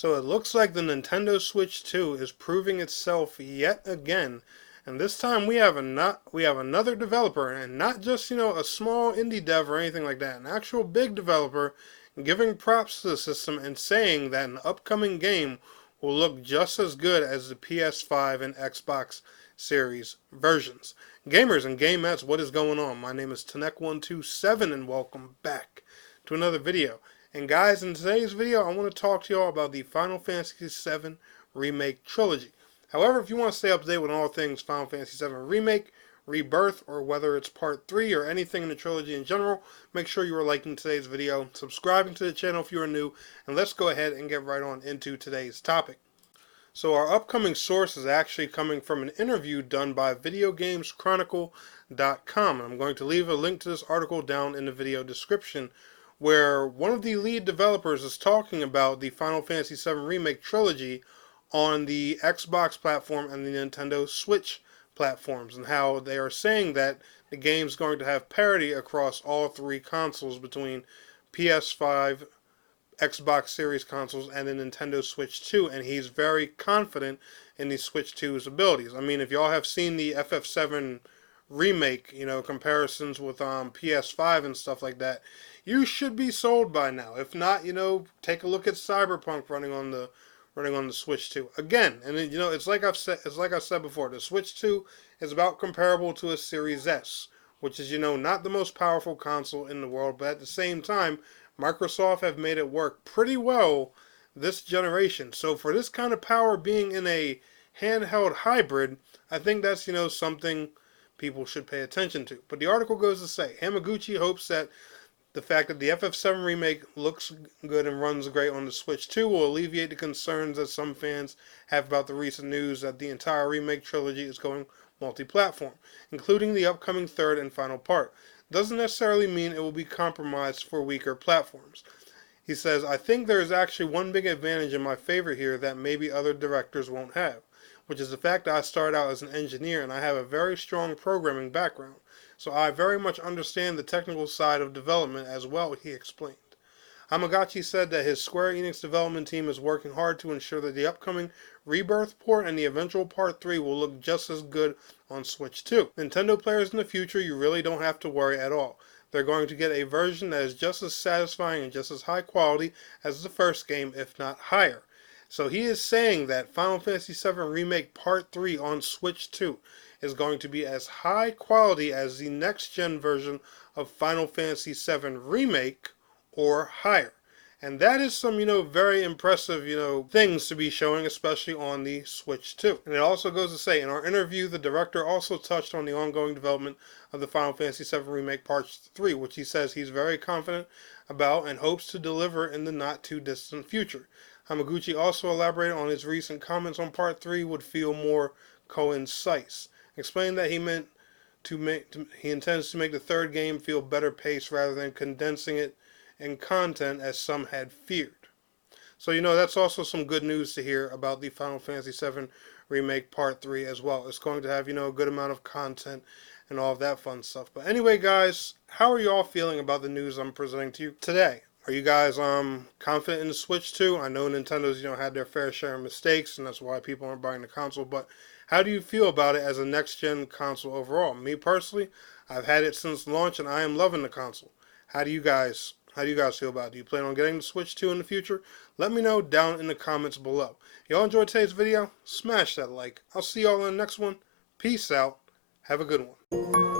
So it looks like the Nintendo Switch 2 is proving itself yet again. And this time we have another developer, and not just, a small indie dev or anything like that. An actual big developer giving props to the system and saying that an upcoming game will look just as good as the PS5 and Xbox Series versions. Gamers and gamettes, what is going on? My name is Tanek127 and welcome back to another video. And guys, in today's video, I want to talk to y'all about the Final Fantasy VII Remake trilogy. However, if you want to stay up to date with all things Final Fantasy VII Remake, Rebirth, or whether it's Part 3 or anything in the trilogy in general, make sure you are liking today's video, subscribing to the channel if you are new, and let's go ahead and get right on into today's topic. So our upcoming source is actually coming from an interview done by VideoGamesChronicle.com. I'm going to leave a link to this article down in the video description, where one of the lead developers is talking about the Final Fantasy VII Remake trilogy on the Xbox platform and the Nintendo Switch platforms, and how they are saying that the game's going to have parity across all three consoles between PS5, Xbox Series consoles, and the Nintendo Switch 2, and he's very confident in the Switch 2's abilities. I mean, if y'all have seen the FF7 Remake, comparisons with PS5 and stuff like that, you should be sold by now. If not, take a look at Cyberpunk running on the Switch 2. Again, and it's like I've said before, the Switch 2 is about comparable to a Series S, which is, not the most powerful console in the world, but at the same time, Microsoft have made it work pretty well this generation. So for this kind of power being in a handheld hybrid, I think that's, something people should pay attention to. But the article goes to say, Hamaguchi hopes that the fact that the FF7 Remake looks good and runs great on the Switch 2 will alleviate the concerns that some fans have about the recent news that the entire Remake trilogy is going multi-platform, including the upcoming third and final part. Doesn't necessarily mean it will be compromised for weaker platforms. He says, I think there is actually one big advantage in my favor here that maybe other directors won't have, which is the fact that I started out as an engineer and I have a very strong programming background. So I very much understand the technical side of development as well, he explained. Hamaguchi said that his Square Enix development team is working hard to ensure that the upcoming Rebirth port and the eventual Part 3 will look just as good on Switch 2. Nintendo players in the future, you really don't have to worry at all. They're going to get a version that is just as satisfying and just as high quality as the first game, if not higher. So he is saying that Final Fantasy VII Remake Part 3 on Switch 2 is going to be as high quality as the next gen version of Final Fantasy VII Remake or higher. And that is some, very impressive, things to be showing, especially on the Switch 2. And it also goes to say, in our interview, the director also touched on the ongoing development of the Final Fantasy VII Remake Part 3, which he says he's very confident about and hopes to deliver in the not-too-distant future. Hamaguchi also elaborated on his recent comments on Part 3 would feel more concise, explaining that he intends to make the third game feel better paced rather than condensing it in content as some had feared. So, that's also some good news to hear about the Final Fantasy VII Remake Part 3 as well. It's going to have, a good amount of content and all of that fun stuff. But anyway, guys, how are you all feeling about the news I'm presenting to you today? Are you guys confident in the Switch 2? I know Nintendo's, had their fair share of mistakes, and that's why people aren't buying the console, but how do you feel about it as a next-gen console overall? Me personally, I've had it since launch, and I am loving the console. How do you guys feel about it? Do you plan on getting the Switch 2 in the future? Let me know down in the comments below. If y'all enjoyed today's video, smash that like. I'll see y'all in the next one. Peace out. Have a good one.